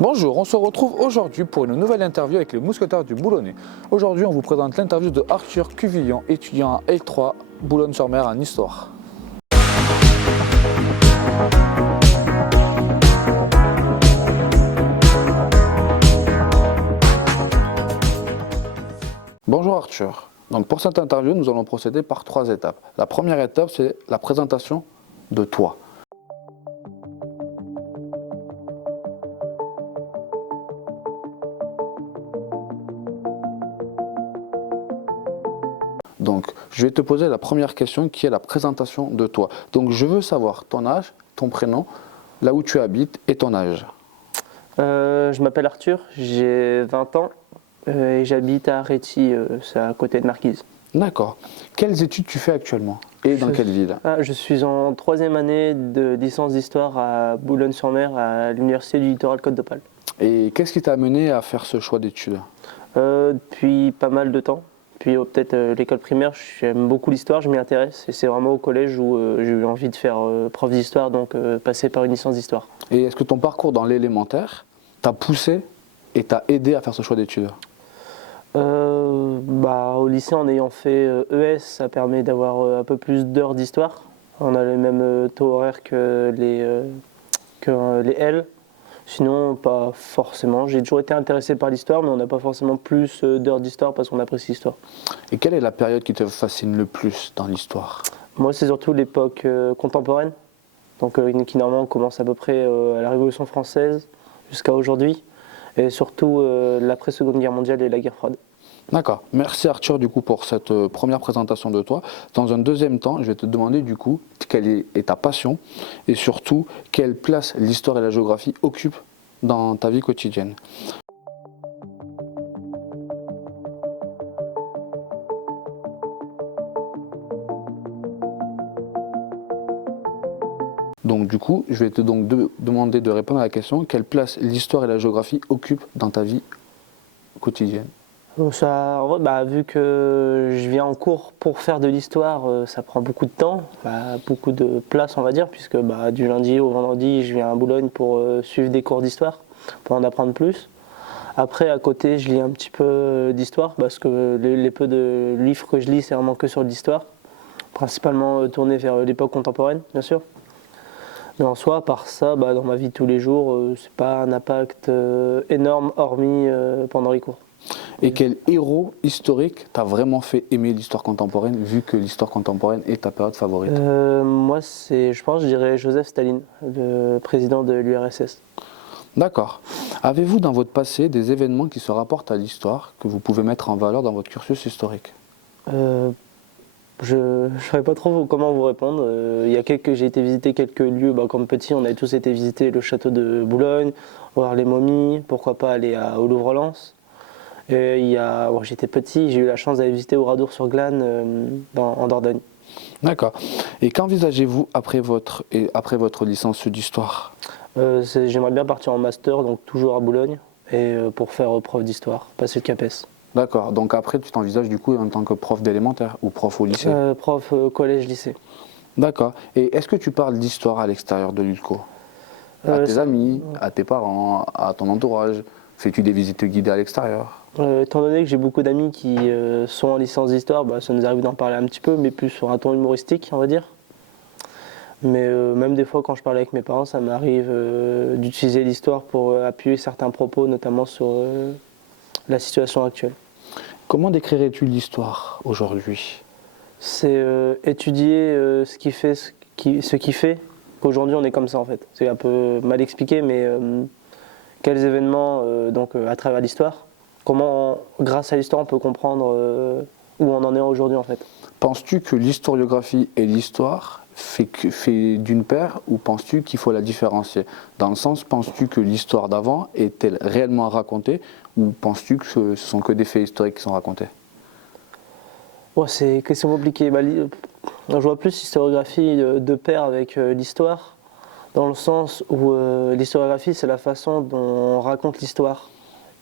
Bonjour, on se retrouve aujourd'hui pour une nouvelle interview avec les mousquetaires du Boulonnais. Aujourd'hui, on vous présente l'interview de Arthur Cuvillon, étudiant à L3, Boulogne-sur-Mer en histoire. Bonjour Arthur. Donc pour cette interview, nous allons procéder par 3 étapes. La première étape, c'est la présentation de toi. Donc, je vais te poser la première question qui est la présentation de toi. Donc, je veux savoir ton âge, ton prénom, là où tu habites et ton âge. Je m'appelle Arthur, j'ai 20 ans et j'habite à Réty, c'est à côté de Marquise. D'accord. Quelles études tu fais actuellement et dans quelle ville? Je suis en 3e année de licence d'histoire à Boulogne-sur-Mer à l'Université du Littoral Côte d'Opale. Et qu'est-ce qui t'a amené à faire ce choix d'études? Depuis pas mal de temps, puis peut-être l'école primaire, j'aime beaucoup l'histoire, je m'y intéresse et c'est vraiment au collège où j'ai eu envie de faire prof d'histoire, donc passer par une licence d'histoire. Et est-ce que ton parcours dans l'élémentaire t'a poussé et t'a aidé à faire ce choix d'études? Au lycée, en ayant fait ES, ça permet d'avoir un peu plus d'heures d'histoire. On a le même taux horaire que les L. Sinon, pas forcément. J'ai toujours été intéressé par l'histoire, mais on n'a pas forcément plus d'heures d'histoire parce qu'on apprécie l'histoire. Et quelle est la période qui te fascine le plus dans l'histoire? Moi, c'est surtout l'époque contemporaine, donc qui normalement commence à peu près à la Révolution française jusqu'à aujourd'hui, et surtout l'après-Seconde Guerre mondiale et la guerre froide. D'accord. Merci Arthur du coup pour cette première présentation de toi. Dans un deuxième temps, je vais te demander du coup quelle est ta passion et surtout quelle place l'histoire et la géographie occupent dans ta vie quotidienne. Donc du coup, je vais te demander de répondre à la question quelle place l'histoire et la géographie occupent dans ta vie quotidienne. En vrai, vu que je viens en cours pour faire de l'histoire, ça prend beaucoup de temps, beaucoup de place on va dire, puisque du lundi au vendredi je viens à Boulogne pour suivre des cours d'histoire, pour en apprendre plus. Après à côté je lis un petit peu d'histoire, parce que les peu de livres que je lis c'est vraiment que sur l'histoire, principalement tourné vers l'époque contemporaine bien sûr. Mais en soi, à part ça, dans ma vie de tous les jours, c'est pas un impact énorme hormis pendant les cours. Et quel héros historique t'a vraiment fait aimer l'histoire contemporaine, vu que l'histoire contemporaine est ta période favorite? Moi, je dirais Joseph Staline, le président de l'URSS. D'accord. Avez-vous dans votre passé des événements qui se rapportent à l'histoire que vous pouvez mettre en valeur dans votre cursus historique? Je ne saurais pas trop comment vous répondre. J'ai été visiter quelques lieux, comme petit, on avait tous été visiter le château de Boulogne, voir les momies, pourquoi pas aller au Louvre-Lens. J'étais petit, j'ai eu la chance d'aller visiter Oradour-sur-Glane en Dordogne. D'accord. Et qu'envisagez-vous après votre licence d'histoire? J'aimerais bien partir en master, donc toujours à Boulogne, et pour faire prof d'histoire, passer le CAPES. D'accord. Donc après, tu t'envisages du coup en tant que prof d'élémentaire ou prof au lycée? Prof collège-lycée. D'accord. Et est-ce que tu parles d'histoire à l'extérieur de l'ULCO? À tes amis, à tes parents, à ton entourage? Fais-tu des visites guidées à l'extérieur? Étant donné que j'ai beaucoup d'amis qui sont en licence d'histoire, ça nous arrive d'en parler un petit peu, mais plus sur un ton humoristique, on va dire. Mais même des fois, quand je parle avec mes parents, ça m'arrive d'utiliser l'histoire pour appuyer certains propos, notamment sur la situation actuelle. Comment décrirais-tu l'histoire aujourd'hui? C'est étudier ce qui fait qu'aujourd'hui on est comme ça en fait. C'est un peu mal expliqué, mais quels événements à travers l'histoire, comment grâce à l'histoire on peut comprendre où on en est aujourd'hui en fait. Penses-tu que l'historiographie et l'histoire fait d'une paire ou penses-tu qu'il faut la différencier? Dans le sens, penses-tu que l'histoire d'avant est-elle réellement racontée ou penses-tu que ce sont que des faits historiques qui sont racontés? C'est une question compliquée. Je vois plus l'historiographie de pair avec l'histoire, dans le sens où l'historiographie c'est la façon dont on raconte l'histoire.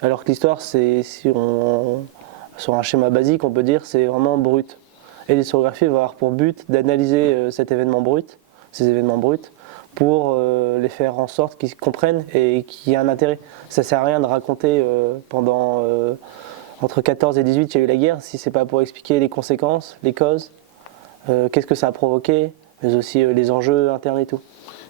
Alors que l'histoire, sur un schéma basique, on peut dire c'est vraiment brut. Et l'historiographie va avoir pour but d'analyser ces événements bruts, pour les faire en sorte qu'ils comprennent et qu'il y ait un intérêt. Ça sert à rien de raconter pendant entre 14 et 18 il y a eu la guerre si c'est pas pour expliquer les conséquences, les causes, qu'est-ce que ça a provoqué, mais aussi les enjeux internes et tout.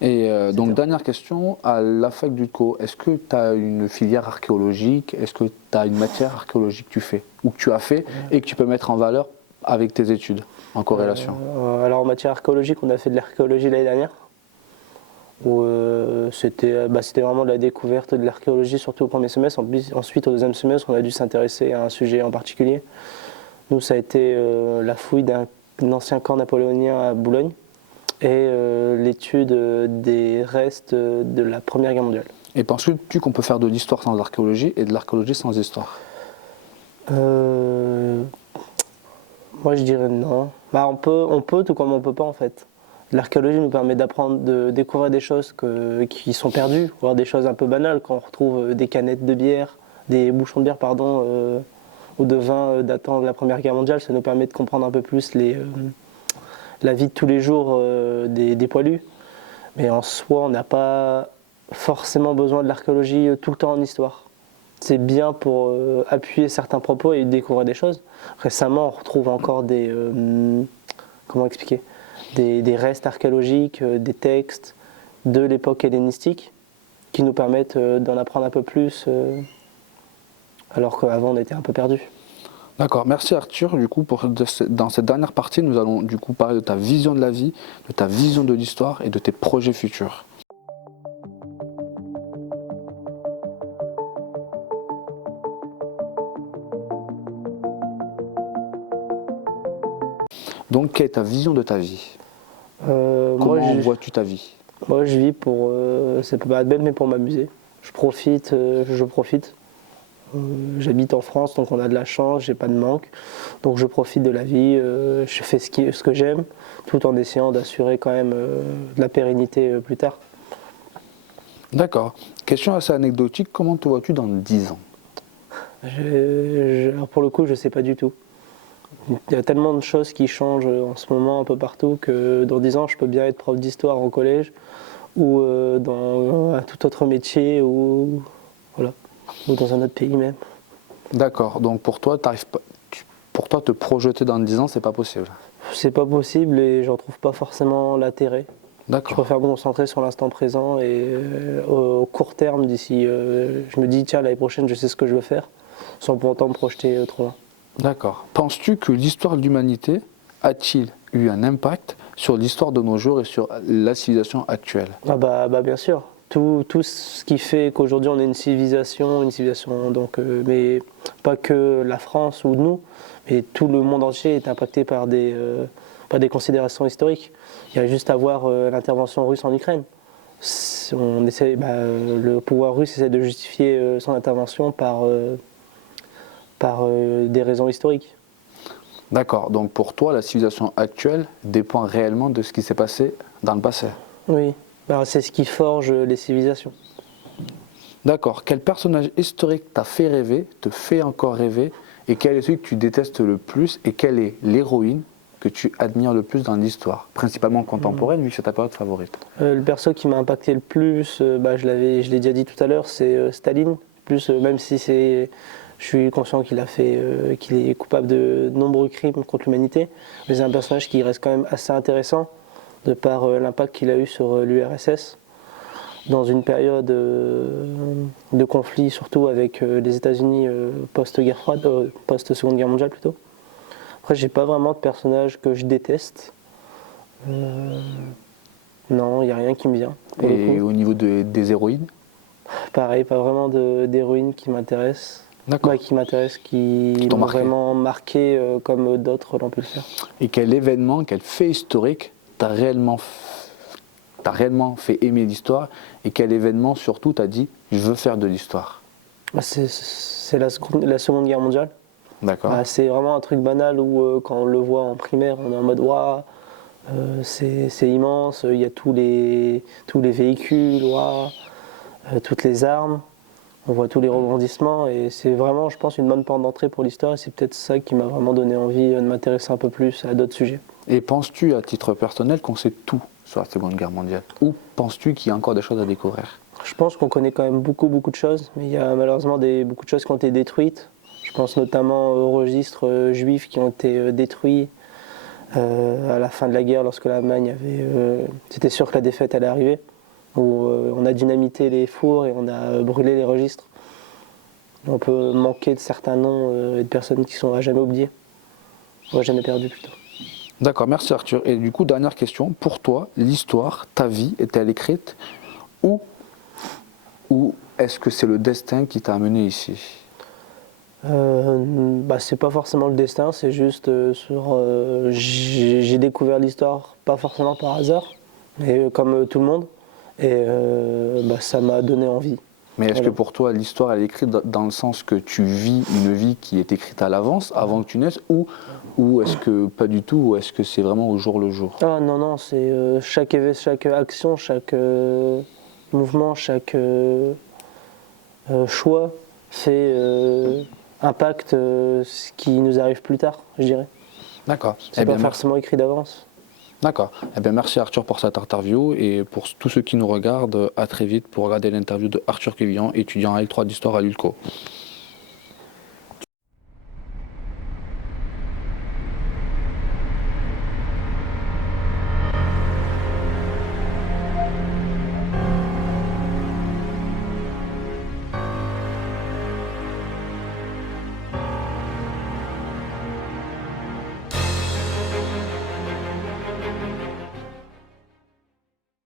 Et donc, dernière question, à la fac du Co, est-ce que tu as une filière archéologique? Est-ce que tu as une matière archéologique que tu fais, ou que tu as fait, et que tu peux mettre en valeur avec tes études, en corrélation? Alors en matière archéologique, on a fait de l'archéologie l'année dernière, où c'était vraiment de la découverte de l'archéologie, surtout au premier semestre. Ensuite, au deuxième semestre, on a dû s'intéresser à un sujet en particulier. Nous, ça a été la fouille d'un ancien camp napoléonien à Boulogne, et l'étude des restes de la Première Guerre mondiale. Et penses-tu qu'on peut faire de l'histoire sans archéologie et de l'archéologie sans histoire? Moi je dirais non. On peut tout comme on peut pas en fait. L'archéologie nous permet d'apprendre, de découvrir des choses qui sont perdues, voire des choses un peu banales, quand on retrouve des canettes de bière, des bouchons de bière pardon, ou de vin datant de la Première Guerre mondiale. Ça nous permet de comprendre un peu plus la vie de tous les jours des poilus. Mais en soi, on n'a pas forcément besoin de l'archéologie tout le temps en histoire. C'est bien pour appuyer certains propos et découvrir des choses. Récemment, on retrouve encore comment expliquer, des restes archéologiques, des textes de l'époque hellénistique qui nous permettent d'en apprendre un peu plus, alors qu'avant on était un peu perdu. D'accord, merci Arthur. Du coup, dans cette dernière partie, nous allons du coup parler de ta vision de la vie, de ta vision de l'histoire et de tes projets futurs. Donc, quelle est ta vision de ta vie? Comment vois-tu ta vie? Moi, je vis pour, ça peut paraître bête, mais pour m'amuser. Je profite. J'habite en France, donc on a de la chance, j'ai pas de manque. Donc je profite de la vie, je fais ce que j'aime, tout en essayant d'assurer quand même de la pérennité plus tard. D'accord. Question assez anecdotique, comment te vois-tu dans 10 ans? Alors pour le coup, je sais pas du tout. Il y a tellement de choses qui changent en ce moment un peu partout que dans 10 ans, je peux bien être prof d'histoire en collège ou dans un tout autre métier ou dans un autre pays même. D'accord, donc pour toi, te projeter dans 10 ans, c'est pas possible? C'est pas possible et j'en trouve pas forcément l'intérêt. Je D'accord. préfère me concentrer sur l'instant présent et au court terme, d'ici, je me dis tiens l'année prochaine je sais ce que je veux faire, sans pour autant me projeter trop loin. D'accord. Penses-tu que l'histoire de l'humanité a-t-il eu un impact sur l'histoire de nos jours et sur la civilisation actuelle? Ah bah bien sûr. Tout ce qui fait qu'aujourd'hui on est une civilisation donc, mais pas que la France ou nous, mais tout le monde entier est impacté par des considérations historiques. Il y a juste à voir l'intervention russe en Ukraine. Le pouvoir russe essaie de justifier son intervention par des raisons historiques. D'accord, donc pour toi, la civilisation actuelle dépend réellement de ce qui s'est passé dans le passé? Oui, c'est ce qui forge les civilisations. D'accord, quel personnage historique t'a fait rêver, te fait encore rêver, et quel est celui que tu détestes le plus, et quelle est l'héroïne que tu admires le plus dans l'histoire, principalement contemporaine, vu que c'est ta période favorite? Le perso qui m'a impacté le plus, je l'ai déjà dit tout à l'heure, c'est Staline. Même si je suis conscient qu'il est coupable de nombreux crimes contre l'humanité, mais c'est un personnage qui reste quand même assez intéressant de par l'impact qu'il a eu sur l'URSS dans une période de conflit, surtout avec les États-Unis post-guerre froide, post-seconde guerre mondiale plutôt. Après, j'ai pas vraiment de personnage que je déteste. Non, il n'y a rien qui me vient. Et au niveau des héroïnes? Pareil, pas vraiment d'héroïne qui m'intéresse. D'accord. Qui m'ont vraiment marqué comme d'autres l'ont pu le faire. Et quel événement, quel fait historique t'a réellement fait aimer l'histoire, et quel événement surtout t'a dit je veux faire de l'histoire? C'est la Seconde Guerre mondiale. D'accord. C'est vraiment un truc banal où quand on le voit en primaire, on est en mode waouh, c'est immense, il y a tous les véhicules, waouh, toutes les armes, on voit tous les rebondissements et c'est vraiment, je pense, une bonne porte d'entrée pour l'histoire et c'est peut-être ça qui m'a vraiment donné envie de m'intéresser un peu plus à d'autres sujets. Et penses-tu à titre personnel qu'on sait tout sur la Seconde Guerre mondiale? Ou penses-tu qu'il y a encore des choses à découvrir? Je pense qu'on connaît quand même beaucoup de choses, mais il y a malheureusement beaucoup de choses qui ont été détruites. Je pense notamment aux registres juifs qui ont été détruits à la fin de la guerre, lorsque l'Allemagne c'était sûr que la défaite allait arriver, où on a dynamité les fours et on a brûlé les registres. On peut manquer de certains noms et de personnes qui sont à jamais oubliées, ou à jamais perdues plutôt. D'accord, merci Arthur. Et du coup, dernière question, pour toi, l'histoire, ta vie, est-elle écrite ou est-ce que c'est le destin qui t'a amené ici? C'est pas forcément le destin, c'est juste j'ai découvert l'histoire pas forcément par hasard, mais comme tout le monde, et ça m'a donné envie. Mais est-ce que pour toi, l'histoire, elle est écrite dans le sens que tu vis une vie qui est écrite à l'avance, avant que tu naisses, ou est-ce que pas du tout, ou est-ce que c'est vraiment au jour le jour? Ah non, c'est chaque action, chaque mouvement, chaque choix impacte ce qui nous arrive plus tard, je dirais. D'accord. C'est pas forcément écrit d'avance. D'accord. Eh bien, merci Arthur pour cette interview et pour tous ceux qui nous regardent, à très vite pour regarder l'interview de Arthur Quevillan, étudiant en L3 d'histoire à l'ULCO.